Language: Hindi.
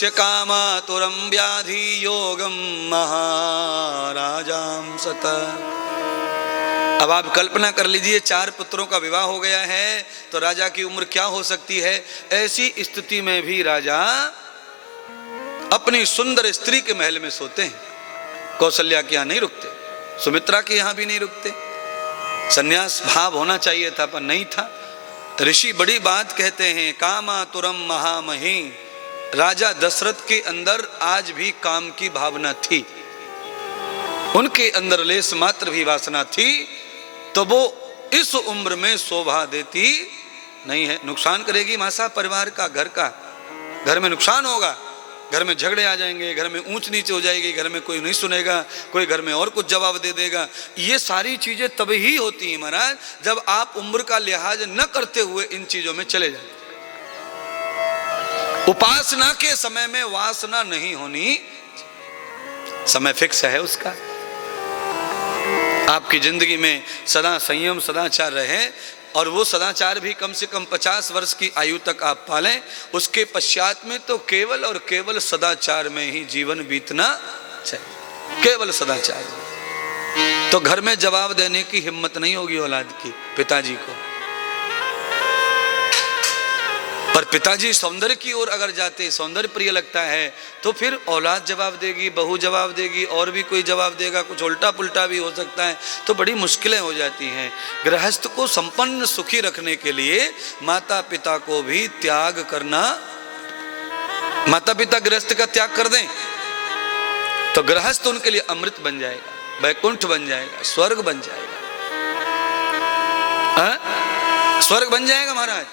तस्य कामातुरं व्याधि योगम महाराजाम सत। अब आप कल्पना कर लीजिए, 4 पुत्रों का विवाह हो गया है तो राजा की उम्र क्या हो सकती है। ऐसी स्थिति में भी राजा अपनी सुंदर स्त्री के महल में सोते हैं। कौशल्या के यहाँ नहीं रुकते, सुमित्रा के यहाँ भी नहीं रुकते। संन्यास भाव होना चाहिए था पर नहीं था। ऋषि बड़ी बात कहते हैं, कामातुरम महामही। राजा दशरथ के अंदर आज भी काम की भावना थी, उनके अंदर लेस मात्र भी वासना थी, तो वो इस उम्र में शोभा देती नहीं है। नुकसान करेगी मासा परिवार का, घर का। घर में नुकसान होगा, घर में झगड़े आ जाएंगे, घर में ऊंच नीच हो जाएगी, घर में कोई नहीं सुनेगा, कोई घर में और कुछ जवाब दे देगा। ये सारी चीजें तब ही होती हैं महाराज जब आप उम्र का लिहाज न करते हुए इन चीजों में चले जाए। उपासना के समय में वासना नहीं होनी, समय फिक्स है उसका। आपकी जिंदगी में सदा संयम सदाचार रहे, और वो सदाचार भी कम से कम 50 वर्ष की आयु तक आप पालें। उसके पश्चात में तो केवल और केवल सदाचार में ही जीवन बीतना चाहिए, केवल सदाचार। तो घर में जवाब देने की हिम्मत नहीं होगी औलाद की पिताजी को। पर पिताजी सौंदर्य की ओर अगर जाते, सौंदर्य प्रिय लगता है, तो फिर औलाद जवाब देगी, बहू जवाब देगी, और भी कोई जवाब देगा, कुछ उल्टा पुल्टा भी हो सकता है, तो बड़ी मुश्किलें हो जाती हैं। गृहस्थ को संपन्न सुखी रखने के लिए माता पिता को भी त्याग करना। माता पिता गृहस्थ का त्याग कर दें तो गृहस्थ उनके लिए अमृत बन जाएगा, वैकुंठ बन जाएगा, स्वर्ग बन जाएगा। स्वर्ग बन जाएगा महाराज।